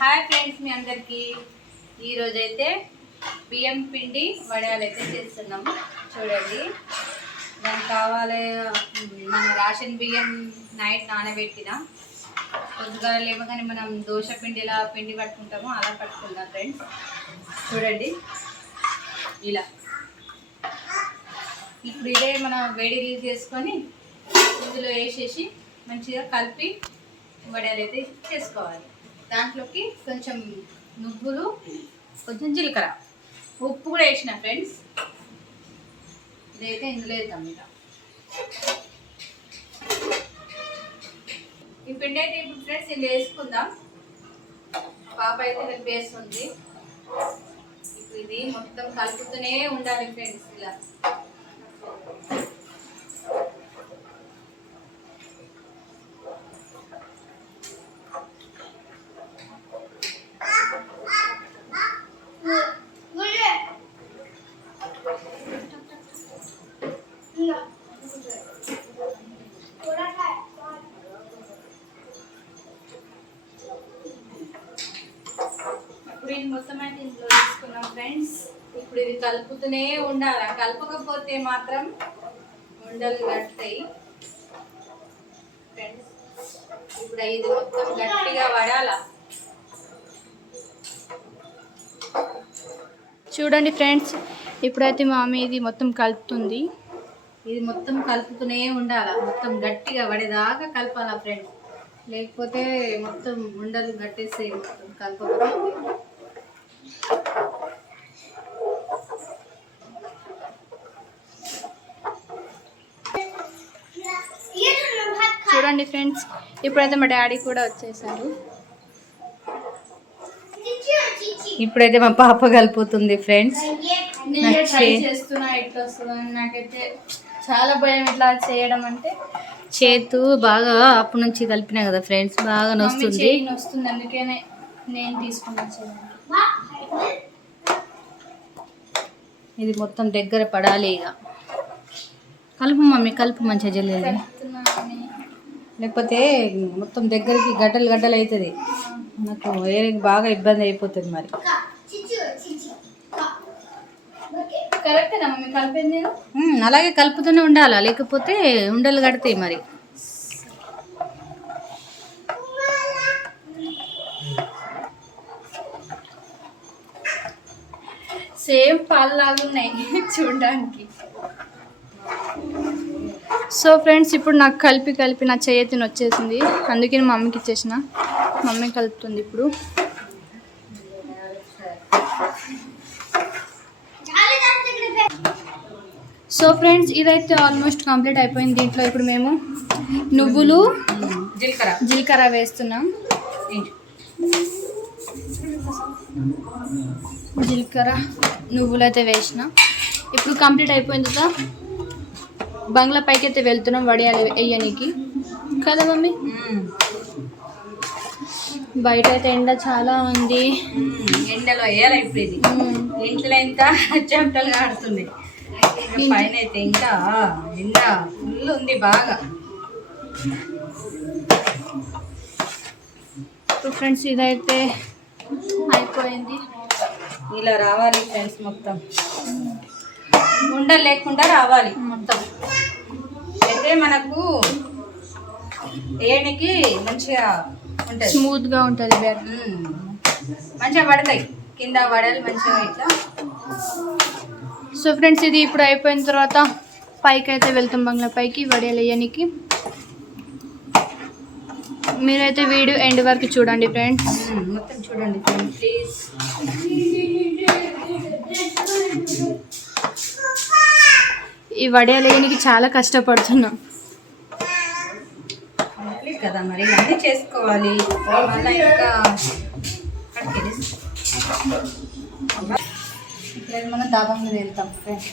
Hi friends, మీ అందరికీ ఈరోజైతే బియ్యం పిండి వడియాలు అయితే చేస్తున్నాము. చూడండి, దానికి కావాలి మన రేషన్ బియ్యం నైట్ నానబెట్టిన కొద్దిగా లేవగానే మనం దోశ పిండిలా పిండి పట్టుకుంటామో అలా పట్టుకుందాం ఫ్రెండ్స్. చూడండి ఇలా. ఇప్పుడు ఇదే మనం వేడి చేసుకొని ఇందులో వేసేసి మంచిగా కలిపి వడియాలు అయితే చేసుకోవాలి. దాంట్లోకి కొంచెం నువ్వులు, కొంచెం జీలకర్ర, ఉప్పు కూడా వేసిన ఫ్రెండ్స్. ఇదైతే ఇందులో వేద్దాం. ఇక ఈ పిండి అయితే ఇప్పుడు ఫ్రెండ్స్ ఇందులో వేసుకుందాం. పాప అయితే హెల్ప్ వేస్తుంది. ఇప్పుడు ఇది మొత్తం కలుపుతూనే ఉండాలి ఫ్రెండ్స్. ఇలా ఇప్పుడు మొత్తం అయితే ఇంట్లో వేసుకున్నాం ఫ్రెండ్స్. ఇప్పుడు ఇది కలుపుతూనే ఉండాలి. కలపకపోతే మాత్రం ఉండలు కడతాయి ఫ్రెండ్స్. ఇప్పుడు ఇది మొత్తం గట్టిగా వడాల. చూడండి ఫ్రెండ్స్, ఇప్పుడైతే మా మమ్మీ ఇది మొత్తం కలుపుతుంది. ఇది మొత్తం కలుపుతూనే ఉండాలి. మొత్తం గట్టిగా వడేదాకా కలపాలా ఫ్రెండ్స్. లేకపోతే మొత్తం ఉండలు కట్టేసి మొత్తం కలపకపోతే. చూడండి ఫ్రెండ్స్, ఇప్పుడైతే మా డాడీ కూడా వచ్చేసారు. ఇప్పుడైతే మా పాప కలుపుతుంది ఫ్రెండ్స్. నేను ట్రై చేస్తున్నా ఎట్లా వస్తుందని. నాకైతే చాలా భయం ఇట్లా చేయడం అంటే. చేతు బాగా అప్పటి నుంచి కలిపినా కదా ఫ్రెండ్స్, బాగా నొస్తుంది. అందుకే నేను తీసుకున్నాను. ఇది మొత్తం దగ్గర పడాలి. ఇక కలుపు మమ్మీ, కలుపు మంచిగా జల్లి, లేకపోతే మొత్తం దగ్గరికి గడ్డలు గడ్డలు అవుతుంది. నాకు వేరే బాగా ఇబ్బంది అయిపోతుంది. మరి కరెక్టేనా మమ్మీ కలిపేది? నేను అలాగే కలుపుతూనే ఉండాలా, లేకపోతే ఉండలు కడతాయి. మరి సేమ్ పాలు లాగా ఉన్నాయి చూడడానికి. సో ఫ్రెండ్స్, ఇప్పుడు నాకు కలిపి నా చేతిని వచ్చేసింది. అందుకే మా మమ్మీకి ఇచ్చేసిన. మమ్మీ కలుపుతుంది ఇప్పుడు. సో ఫ్రెండ్స్, ఇదైతే ఆల్మోస్ట్ కంప్లీట్ అయిపోయింది. దీంట్లో ఇప్పుడు మేము నువ్వులు, జీలకర్ర వేస్తున్నాం. జీలకర్ర నువ్వులు అయితే వేసిన. ఇప్పుడు కంప్లీట్ అయిపోయింది కదా, బంగ్లా పైకి అయితే వెళ్తున్నాం వడియాలు వేయడానికి కదా మమ్మీ. బయట అయితే ఎండ చాలా ఉంది. ఎండలో వేయాలి. ఇప్పుడు ఇది ఇంట్లో ఎంత చెమటలు కాడుతుంది. పైన అయితే ఇంకా ఎండ ఫుల్ ఉంది బాగా. ఇప్పుడు ఫ్రెండ్స్ ఇదైతే అయిపోయింది. ఇలా రావాలి ఫ్రెండ్స్, మొత్తం ఉండలు లేకుండా రావాలి మొత్తం. అయితే మనకు వేయడానికి మంచిగా ఉంటుంది, స్మూత్గా ఉంటుంది. మంచిగా పడతాయి కింద వడలు మంచిగా ఇట్లా. సో ఫ్రెండ్స్, ఇది ఇప్పుడు అయిపోయిన తర్వాత పైకి అయితే వెళ్తాం, బంగ్లా పైకి వడియాలు వేయడానికి. మీరైతే వీడియో ఎండ్ వరకు చూడండి ఫ్రెండ్స్. మొత్తం చూడండి ఫ్రెండ్స్ ప్లీజ్. ఈ వడియాలు వేయడానికి చాలా కష్టపడుతున్నాం కదా. మరి అన్నీ చేసుకోవాలి. మళ్ళీ ఇంకా ఇప్పుడు మనం దాబా మీద వెళ్తాం ఫ్రెండ్స్.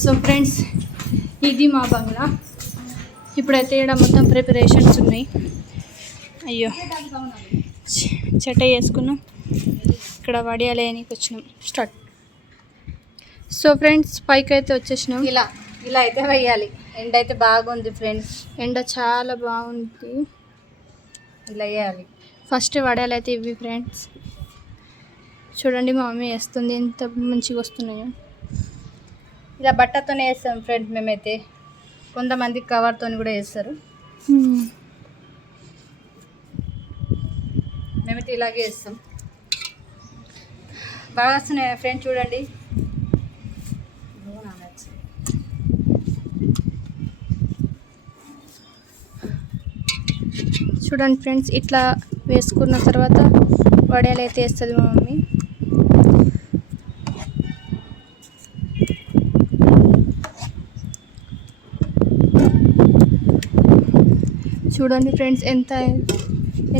సో ఫ్రెండ్స్, ఇది మా బంగ్లా. ఇప్పుడైతే ఇక్కడ మొత్తం ప్రిపరేషన్స్ ఉన్నాయి. అయ్యో, చెట్ట వేసుకున్నాం. ఇక్కడ వడియాలు వేయడానికి వచ్చినాం. స్టార్ట్. సో ఫ్రెండ్స్, పైకి అయితే వచ్చేసినాం. ఇలా ఇలా అయితే వేయాలి. ఎండ అయితే బాగుంది ఫ్రెండ్స్. ఎండ చాలా బాగుంది. ఇలా వేయాలి. ఫస్ట్ వడియాలు అయితే ఇవి ఫ్రెండ్స్. చూడండి మా మమ్మీ వేస్తుంది, ఎంత మంచిగా వస్తున్నాయో. ఇలా బట్టతోనే వేస్తాం ఫ్రెండ్స్ మేమైతే. కొంతమంది కవర్తో కూడా వేస్తారు. మేమైతే ఇలాగే వేస్తాం. బాగా వస్తున్నాయి ఫ్రెండ్స్ చూడండి. చూడండి ఫ్రెండ్స్, ఇట్లా వేసుకున్న తర్వాత వడియాలు అయితే వేస్తుంది మా మమ్మీ. చూడండి ఫ్రెండ్స్, ఎంత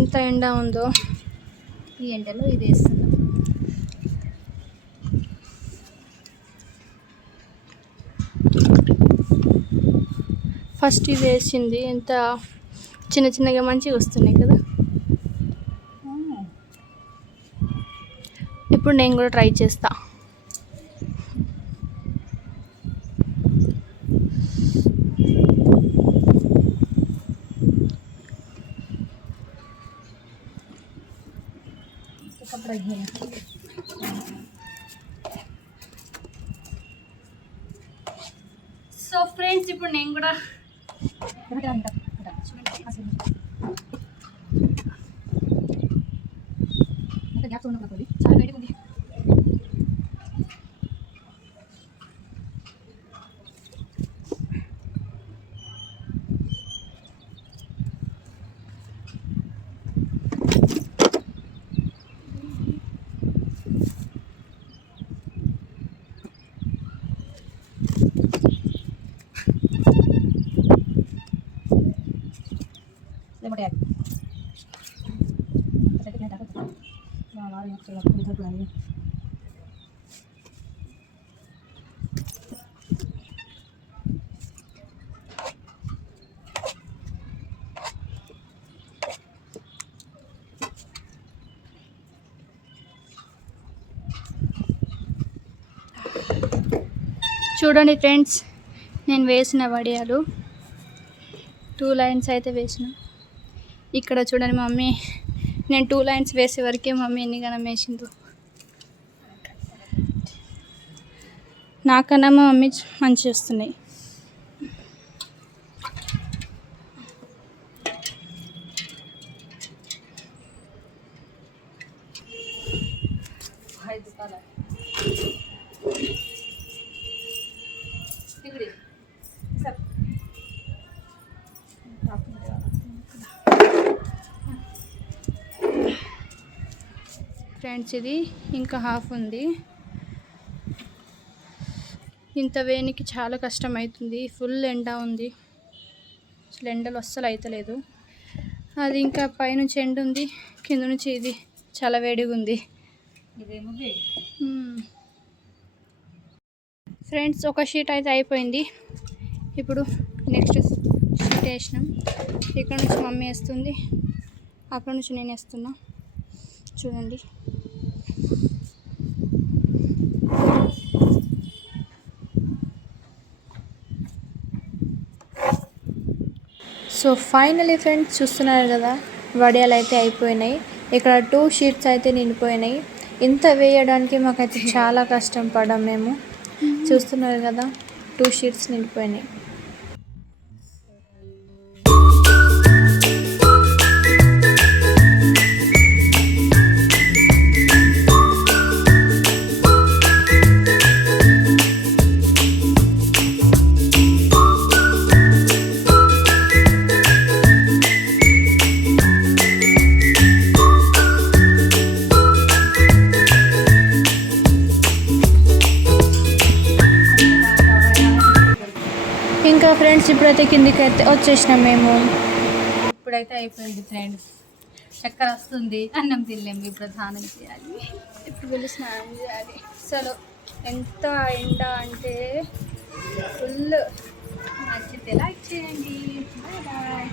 ఎంత ఎండ ఉందో. ఈ ఎండలో ఇది వేస్తున్నాం. ఫస్ట్ ఇది వేసింది, ఎంత చిన్న చిన్నగా మంచిగా వస్తున్నాయి కదా. ఇప్పుడు నేను కూడా ట్రై చేస్తా. సో ఫ్రెండ్స్ ఇప్పుడు నేను కూడా చాలా వేడిగా ఉంది. చూడండి ఫ్రెండ్స్, నేను వేసిన వడియాలు 2 లైన్స్ అయితే వేసిన. ఇక్కడ చూడండి మమ్మీ, నేను 2 లైన్స్ వేసే వరకే మమ్మీ ఎన్ని గనం వేసిందో. నాకన్నా మా మమ్మీ మంచిగా వస్తున్నాయి. ఫ్రెండ్స్, ఇది ఇంకా హాఫ్ ఉంది. ఇంత వేనికి చాలా కష్టం అవుతుంది. ఫుల్ ఎండ ఉంది, అసలు ఎండలు అస్సలు అవుతలేదు. అది ఇంకా పైనుంచి ఎండ ఉంది, కింద నుంచి ఇది చాలా వేడిగా ఉంది. ఫ్రెండ్స్, ఒక షీట్ అయితే అయిపోయింది. ఇప్పుడు నెక్స్ట్ షీట్ వేసినాం. ఇక్కడ నుంచి మమ్మీ వేస్తుంది, అక్కడ నుంచి నేను వేస్తున్నా. చూడండి, సో ఫైనలీ ఫ్రెండ్స్ చూస్తున్నారు కదా, వడియాలు అయితే అయిపోయినాయి. ఇక్కడ 2 షీట్స్ అయితే నిండిపోయినాయి. ఇంత వేయడానికి మాకైతే చాలా కష్టం పడ్డాం మేము. చూస్తున్నారు కదా, 2 షీట్స్ నిండిపోయినాయి. ఇంకా ఫ్రెండ్స్, ఇప్పుడైతే కిందికి అయితే వచ్చేసినాం మేము. ఇప్పుడైతే అయిపోయింది ఫ్రెండ్స్. చక్కెర వస్తుంది, అన్నం తినలేము. ఇప్పుడు స్నానం చేయాలి. ఇప్పుడు వెళ్ళి స్నానం చేయాలి. అసలు ఎంత ఎండ అంటే ఫుల్. నచ్చితే లైక్ చేయండి. బాయ్.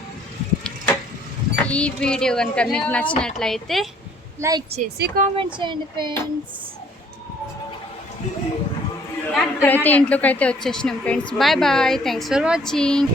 ఈ వీడియో కనుక మీకు నచ్చినట్లయితే లైక్ చేసి కామెంట్ చేయండి ఫ్రెండ్స్. ఇప్పుడైతే ఇంట్లోకి అయితే వచ్చేసినాం friends. Bye bye, thanks for watching.